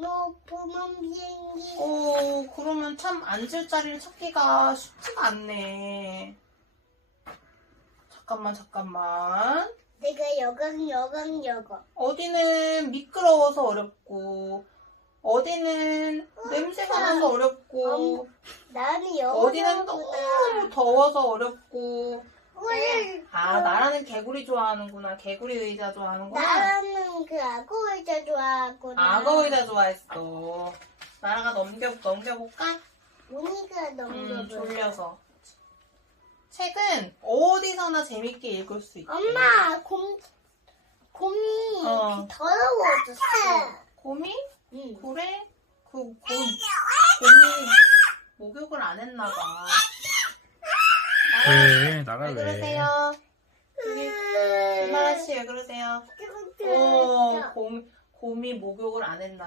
높은 비행기. 오, 그러면 참 앉을 자리를 찾기가 쉽지가 않네. 잠깐만, 잠깐만. 내가 여강, 여강, 여강. 어디는 미끄러워서 어렵고, 어디는 냄새가 나서 어렵고, 나는 여강. 어디는 너무 더워서 어렵고. 왜? 아, 나라는 개구리 좋아하는구나. 개구리 의자 좋아하는구나. 나는 그 악어 의자 좋아하구나. 악어 의자 좋아했어. 나라가 넘겨, 넘겨볼까? 모니가 너무 음. 졸려서. 책은 어디서나 재밌게 읽을 수 있대. 엄마, 곰, 곰이 어. 더러워졌어. 곰이? 응. 그래? 그 곰, 곰이 목욕을 안 했나 봐. 왜? 나가 왜 왜? 그러세요? 음. 이마라 씨왜 그러세요? 어, 곰, 곰이 목욕을 안 했나